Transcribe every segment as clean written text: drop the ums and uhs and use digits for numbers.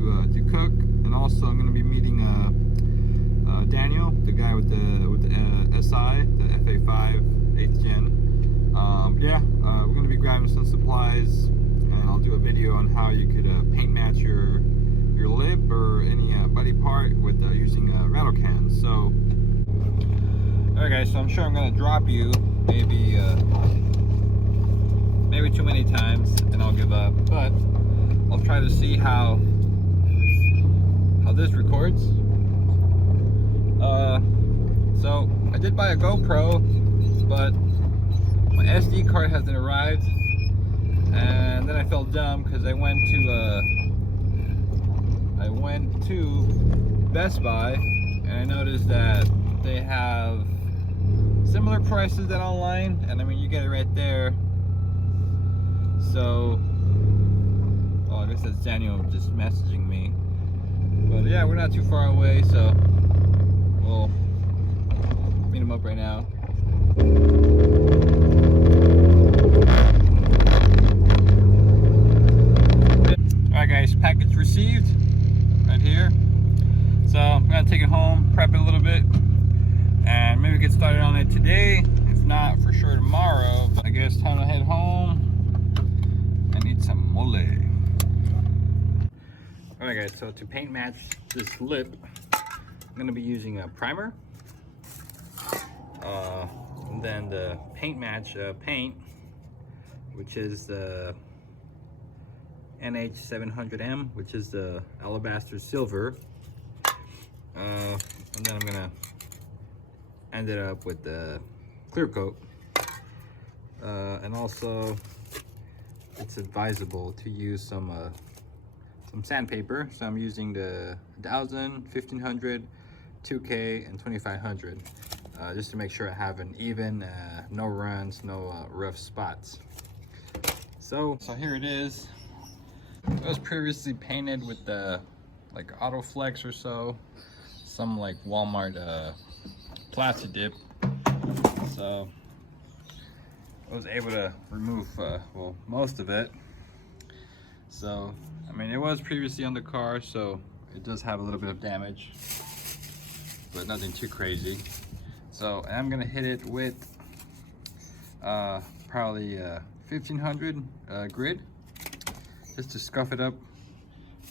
to cook, and also I'm going to be meeting Daniel, the guy with the SI, the FA5 8th gen. We're going to be grabbing some supplies, and I'll do a video on how you could paint match your lip or any body part with using rattle cans. So, alright guys, so I'm sure I'm going to drop you maybe too many times and I'll give up, but I'll try to see how this records. So I did buy a GoPro, but my SD card hasn't arrived, and then I felt dumb because I went to Best Buy and I noticed that they have similar prices than online, and I mean you get it right there. So, oh, I guess that's Daniel just messaging me. But yeah, we're not too far away, so we'll meet him up right now. Alright guys, package received right here. So I'm gonna take it home, prep it a little bit, and maybe get started on it today. If not, for sure tomorrow. But I guess time to head home. I need some mole. Alright guys, so to paint match this lip, I'm going to be using a primer. And then the paint match paint, which is the NH700M, which is the alabaster silver. And then I'm going to end it up with the clear coat. And also, it's advisable to use some sandpaper, so I'm using the 1000, 1500, 2K, and 2500, just to make sure I have an even, no runs, no rough spots. So here it is. It was previously painted with the like Autoflex or so, some like Walmart plastic dip. So I was able to remove well, most of it. So I mean, it was previously on the car, so it does have a little bit of damage, but nothing too crazy. So I'm gonna hit it with probably 1500 grid, just to scuff it up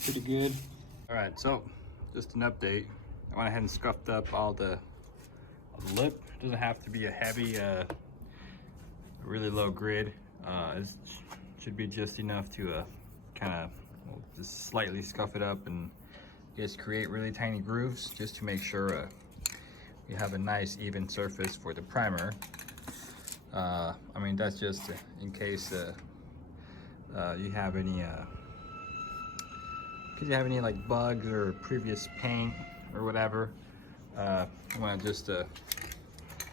pretty good. All right, so just an update. I went ahead and scuffed up all the lip. It doesn't have to be a heavy, really low grid. It should be just enough to kind of just slightly scuff it up and just create really tiny grooves, just to make sure you have a nice even surface for the primer. I mean, that's just in case you have any like bugs or previous paint or whatever. You want to just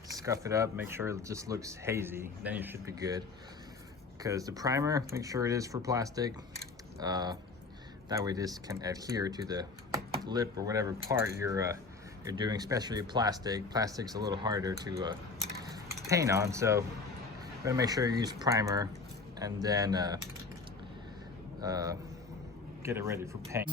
scuff it up, make sure it just looks hazy, then you should be good. Because the primer, make sure it is for plastic. That way this can adhere to the lip or whatever part you're doing, especially plastic. Plastic's a little harder to paint on, so you gotta make sure you use primer and then get it ready for paint.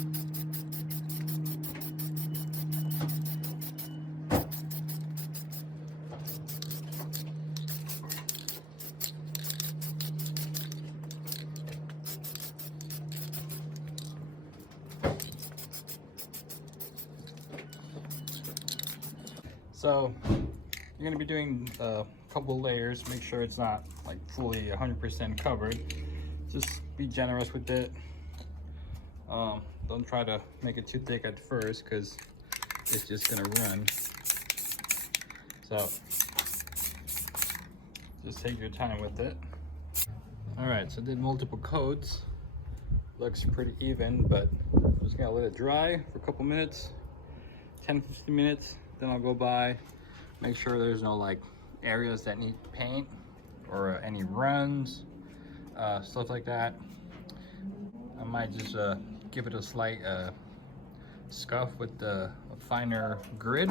So you're going to be doing a couple layers. Make sure it's not like fully 100% covered. Just be generous with it. Don't try to make it too thick at first, because it's just going to run. So just take your time with it. Alright, so I did multiple coats. Looks pretty even, but I'm just going to let it dry for a couple minutes, 10-15 minutes. Then I'll go by, make sure there's no like areas that need paint or any runs, stuff like that. I might just give it a slight scuff with a finer grid,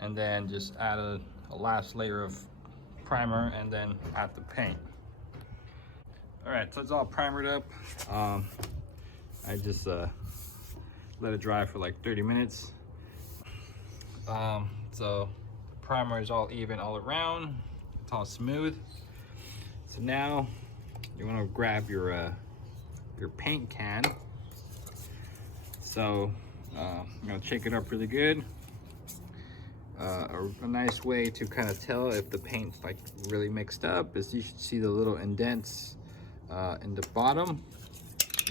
and then just add a last layer of primer, and then add the paint. All right, so it's all primered up. I just let it dry for like 30 minutes. So the primer is all even all around. It's all smooth. So now you want to grab your paint can. So I'm gonna shake it up really good. A nice way to kind of tell if the paint's like really mixed up is you should see the little indents in the bottom,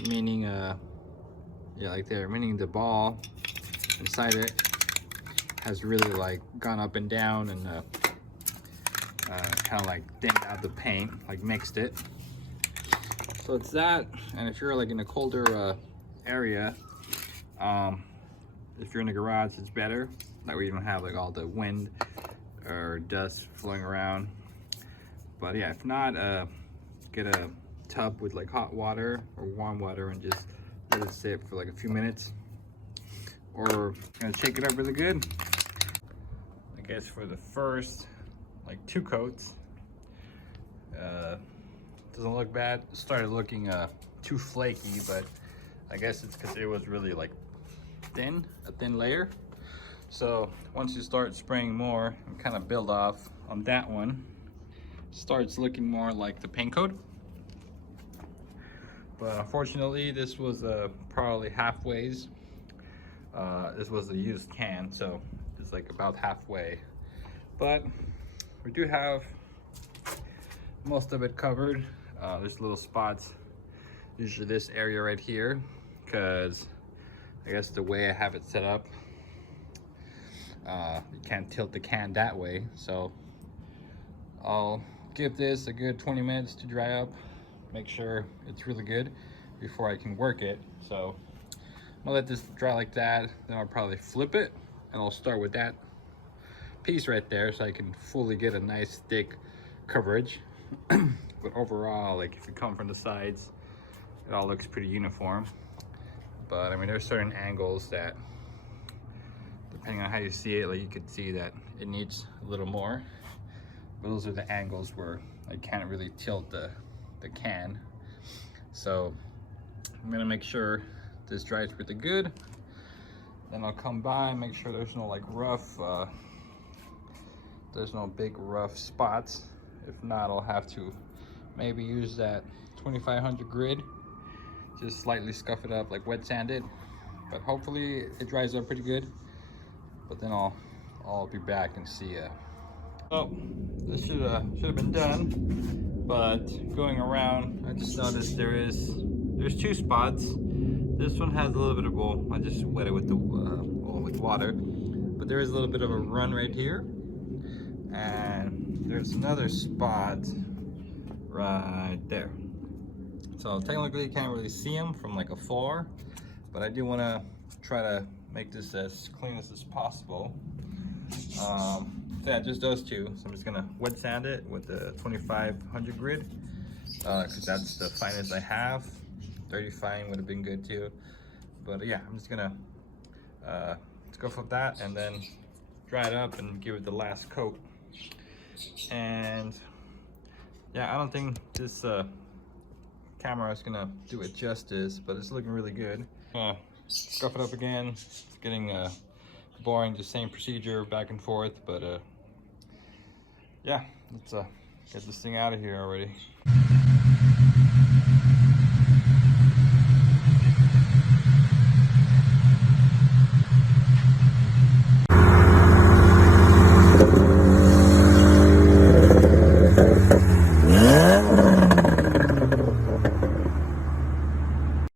meaning yeah, like there, meaning the ball inside it has really like gone up and down and kind of like thinned out the paint, like mixed it. So it's that. And if you're like in a colder area, if you're in a garage, it's better. That way you don't have like all the wind or dust flowing around. But yeah, if not, get a tub with like hot water or warm water and just let it sit for like a few minutes. Or gonna shake it up really good. I guess for the first like 2 coats, doesn't look bad. It started looking too flaky, but I guess it's because it was really like a thin layer. So once you start spraying more and kind of build off on that one, starts looking more like the paint coat. But unfortunately, this was probably halfways. This was a used can, so it's like about halfway. But we do have most of it covered. There's little spots, usually this area right here, because I guess the way I have it set up, you can't tilt the can that way. So I'll give this a good 20 minutes to dry up, make sure it's really good before I can work it. So I'll let this dry like that, then I'll probably flip it and I'll start with that piece right there so I can fully get a nice thick coverage. But overall, like if you come from the sides, it all looks pretty uniform. But I mean, there's certain angles that, depending on how you see it, like you could see that it needs a little more. But those are the angles where I can't really tilt the can. So I'm gonna make sure this dries really good. Then I'll come by and make sure there's no like rough, there's no big rough spots. If not, I'll have to maybe use that 2500 grit, just slightly scuff it up, like wet sand it. But hopefully it dries up pretty good. But then I'll be back and see. Oh, this should have been done. But going around, I just noticed there's 2 spots. This one has a little bit of bowl. I just wet it with the with water. But there is a little bit of a run right here, and there's another spot right there. So technically you can't really see them from like afar, but I do want to try to make this as clean as possible. So yeah, just those 2. So I'm just gonna wet sand it with the 2500 grit, because that's the finest I have. 30 fine would have been good too. But yeah, I'm just gonna scuff up that and then dry it up and give it the last coat. And yeah, I don't think this camera is gonna do it justice, but it's looking really good. Scuff it up again. It's getting boring, the same procedure back and forth, but yeah, let's get this thing out of here already.